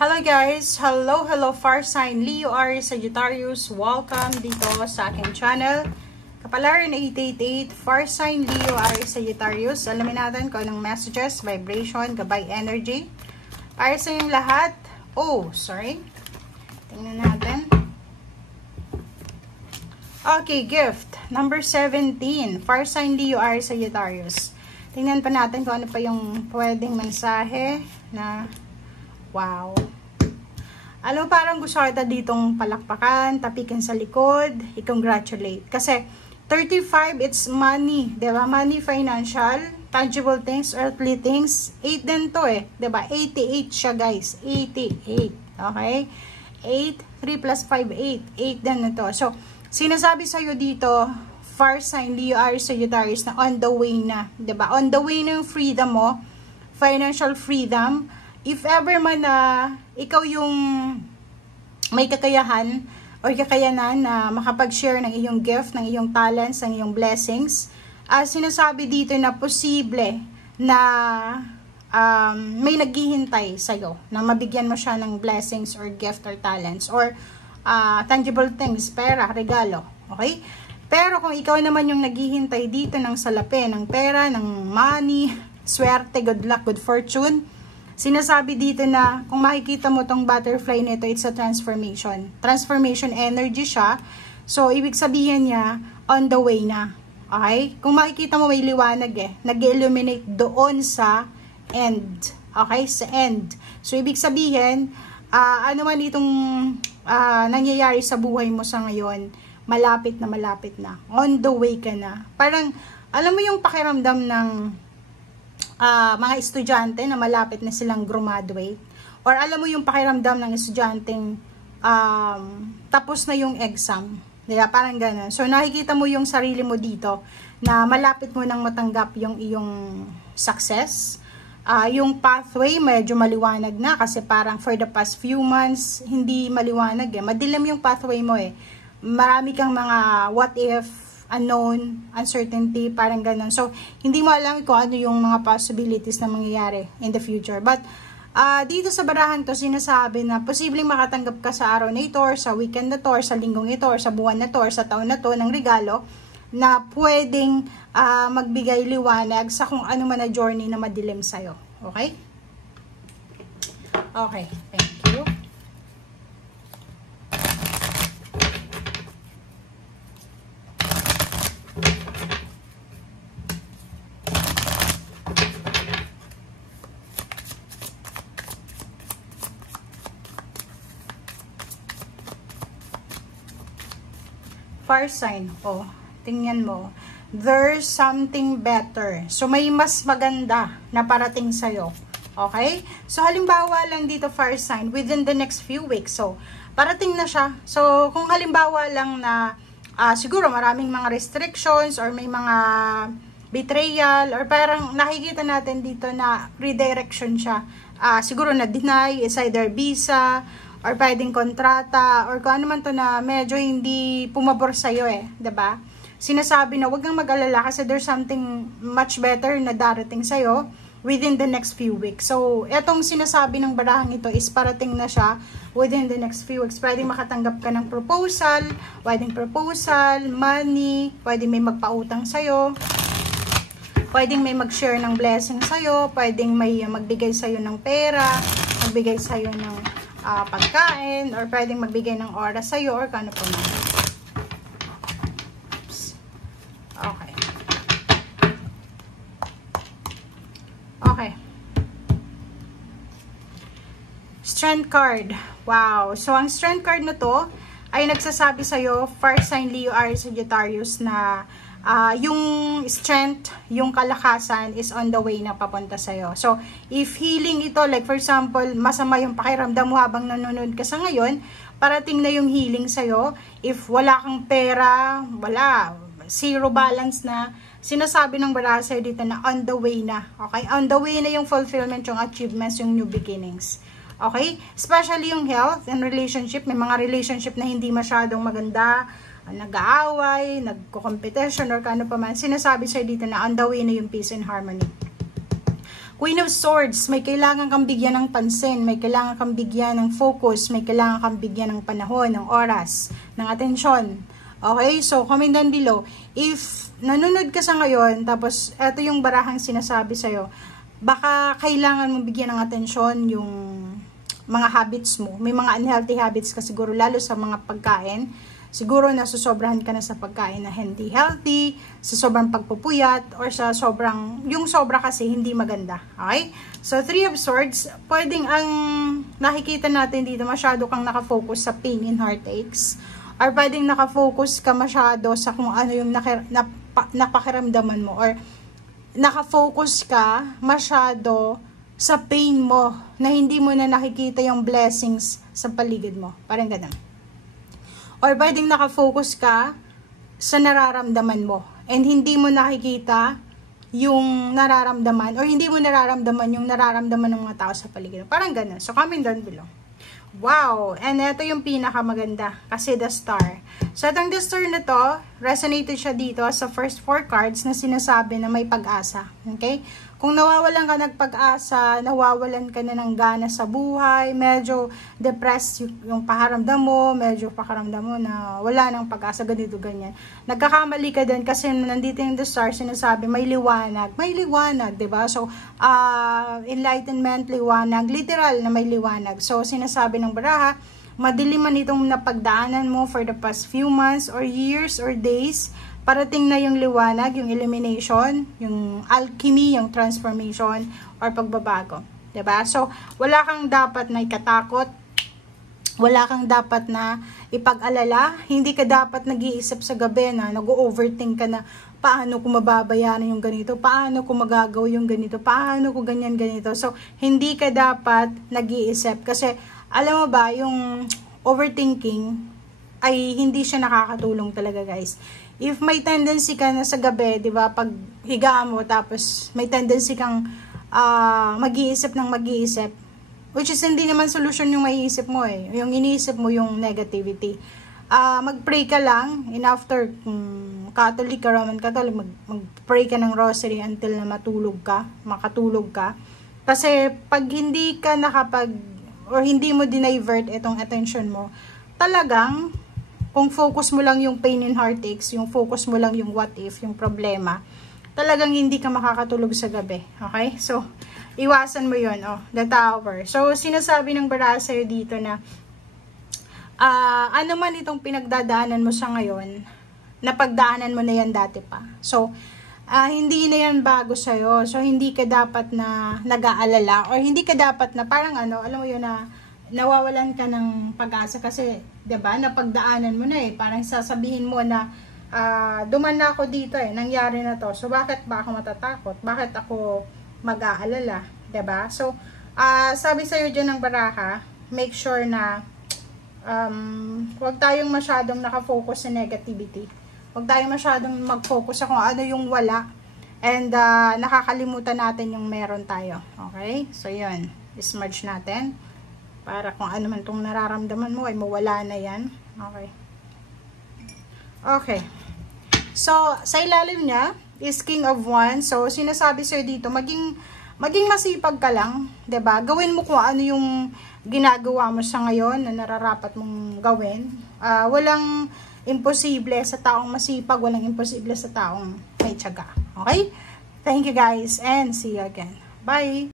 Hello guys! Hello far sign Leo, Aries, Sagittarius. Welcome dito sa aking channel. Kapalaran 888, far sign Leo, Aries, Sagittarius. Alamin natin kung anong messages, vibration, gabay energy. Para sa inyong lahat. Tingnan natin. Okay, gift. Number 17. Far sign Leo, Aries, Sagittarius. Tingnan pa natin kung ano pa yung pwedeng mensahe na wow. Alam mo, parang gusto kita ditong palakpakan, tapikin sa likod, i-congratulate. Kasi 35, it's money, diba? Money, financial, tangible things, earthly things. 8 din to diba? 88 siya guys, 88. Okay? 8, 3 plus 5, 8. 8 din na to. So, sinasabi sa'yo dito, far sign, Leo, Aries, Sagittarius, na on the way na. Diba? On the way na yung freedom mo, financial freedom. If ever man na ikaw yung may kakayahan o kakayanan na makapag-share ng iyong gift, ng iyong talents, ng iyong blessings, sinasabi dito na posible na may naghihintay sa'yo na mabigyan mo siya ng blessings or gift or talents or tangible things, pera, regalo. Okay? Pero kung ikaw naman yung naghihintay dito ng salapi, ng pera, ng money, swerte, good luck, good fortune, sinasabi dito na kung makikita mo tong butterfly nito, it's a transformation. Transformation energy siya. So, ibig sabihin niya, on the way na. Okay? Kung makikita mo may liwanag nag-illuminate doon sa end. Okay? Sa end. So, ibig sabihin, ano man itong nangyayari sa buhay mo sa ngayon, malapit na. On the way ka na. Parang, alam mo yung pakiramdam ng mga estudyante na malapit na silang graduate, or alam mo yung pakiramdam ng estudyanteng tapos na yung exam, diba? Parang ganun. So nakikita mo yung sarili mo dito na malapit mo nang matanggap yung iyong success. Yung pathway medyo maliwanag na kasi parang for the past few months hindi maliwanag madilim yung pathway mo marami kang mga what if, unknown, uncertainty, parang ganun. So, hindi mo alam kung ano yung mga possibilities na mangyayari in the future. But, dito sa barahan to, sinasabi na posibleng makatanggap ka sa araw na ito, or sa weekend na to, or sa linggong ito, or sa buwan na to, or sa taon na to, ng regalo na pwedeng magbigay liwanag sa kung ano man na journey na madilim sa'yo. Okay? Okay, thank you. Far sign, tingnan mo, there's something better. So, may mas maganda na parating sa'yo. Okay? So, halimbawa lang dito, far sign, within the next few weeks. So, parating na siya. So, kung halimbawa lang na siguro maraming mga restrictions or may mga betrayal or parang nakikita natin dito na redirection siya. Siguro na-deny, is either visa, or pwedeng kontrata, or kung ano man to na medyo hindi pumabor sa'yo diba? Sinasabi na huwag kang mag-alala kasi there's something much better na darating sa'yo within the next few weeks. So, etong sinasabi ng barahang ito is parating na siya within the next few weeks. Pwedeng makatanggap ka ng proposal, money, pwedeng may magpautang sa'yo, pwedeng may mag-share ng blessing sa'yo, pwedeng may magbigay sa'yo ng pera, magbigay sa'yo ng pagkain, or pwedeng magbigay ng oras sa'yo, or kano po man. Okay. Okay. Strength card. Wow. So, ang strength card na to ay nagsasabi sa'yo, far sign Leo, Aries, Sagittarius, na yung strength, yung kalakasan is on the way na papunta sa'yo. So, if healing ito, like for example, masama yung pakiramdam mo habang nanonood ka sa ngayon, parating na yung healing sa'yo. If wala kang pera, wala, zero balance na, sinasabi ng baraha sa'yo dito na on the way na. Okay? On the way na yung fulfillment, yung achievements, yung new beginnings. Okay? Especially yung health and relationship. May mga relationship na hindi masyadong maganda, nag-aaway, nagko-competition, or kano pa man, sinasabi sa'yo dito na on the way na yung peace and harmony. Queen of Swords, may kailangan kang bigyan ng pansin, may kailangan kang bigyan ng focus, may kailangan kang bigyan ng panahon, ng oras, ng atensyon. Okay? So, comment down below. If nanonood ka sa ngayon, tapos eto yung barahang sinasabi sa'yo, baka kailangan mong bigyan ng atensyon yung mga habits mo. May mga unhealthy habits ka siguro, lalo sa mga pagkain. Siguro nasusobrahan ka na sa pagkain na hindi healthy, sa sobrang pagpupuyat, or sa sobrang, yung sobra kasi hindi maganda. Okay? So, 3 of Swords, pwedeng ang nakikita natin dito, masyado kang nakafocus sa pain and heartaches, or pwedeng nakafocus ka masyado sa kung ano yung napakiramdaman mo, or nakafocus ka masyado sa pain mo, na hindi mo na nakikita yung blessings sa paligid mo. Parang ganun. Or pwedeng nakafocus ka sa nararamdaman mo and hindi mo nakikita yung nararamdaman or hindi mo nararamdaman yung nararamdaman ng mga tao sa paligid. Parang ganun. So, comment down below. Wow! And ito yung pinakamaganda kasi the star. So, itong the star na to, resonated siya dito sa first 4 cards na sinasabi na may pag-asa. Okay? Kung nawawalan ka ng pag-asa, nawawalan ka na ng gana sa buhay, medyo depressed yung pakiramdam mo, medyo pakiramdam mo na wala nang pag-asa, ganito, ganyan. Nagkakamali ka din kasi nandito yung the star, sinasabi, may liwanag. May liwanag, diba? So, enlightenment, liwanag, literal na may liwanag. So, sinasabi ng baraha, madilim man itong napagdaanan mo for the past few months or years or days, parating na yung liwanag, yung illumination, yung alchemy, yung transformation, or pagbabago. Diba? So, wala kang dapat na ikatakot, wala kang dapat na ipag-alala, hindi ka dapat nag-iisip sa gabi na nag-overthink ka na paano ko mababayaran yung ganito, paano ko magagawa yung ganito, paano ko ganyan-ganito. So, hindi ka dapat nag-iisip kasi, alam mo ba, yung overthinking ay hindi siya nakakatulong talaga, guys. If may tendency ka na sa gabi, 'di ba, pag higa mo tapos may tendency kang mag-iisip ng mag-iisip, which is hindi naman solution yung maiisip mo eh. Yung iniisip mo yung negativity. Mag-pray ka lang, and after Catholic ka, Roman Catholic, mag-pray ka ng rosary until na makatulog ka. Kasi pag hindi ka or hindi mo dinivert itong attention mo, talagang kung focus mo lang yung pain and heartaches, yung focus mo lang yung what if, yung problema, talagang hindi ka makakatulog sa gabi. Okay? So, iwasan mo yun. Oh, the Tower. So, sinasabi ng baraha sa'yo dito na ano man itong pinagdadaanan mo sa ngayon, napagdaanan mo na yan dati pa. So, hindi na yan bago sa'yo. So, hindi ka dapat na nag-aalala or hindi ka dapat na parang alam mo yun na nawawalan ka ng pag-asa kasi, 'di ba, napagdaanan mo na eh. Parang sasabihin mo na duman na ako dito eh, nangyari na to. So bakit ba ako matatakot? Bakit ako mag-aalala, 'di ba? So sabi sa iyo diyan ng baraha, make sure na huwag tayong masyadong naka-focus sa negativity. Huwag tayong masyadong mag-focus sa kung ano yung wala and nakakalimutan natin yung meron tayo. Okay? So 'yun, smudge natin. Para kung ano man itong nararamdaman mo ay mawala na yan. Okay. Okay. So, sa ilalim niya is King of Wands. So, sinasabi sa'yo dito, maging masipag ka lang. 'Di ba? Gawin mo kung ano yung ginagawa mo sa ngayon na nararapat mong gawin. Walang imposible sa taong masipag. Walang imposible sa taong may tiyaga. Okay? Thank you guys and see you again. Bye!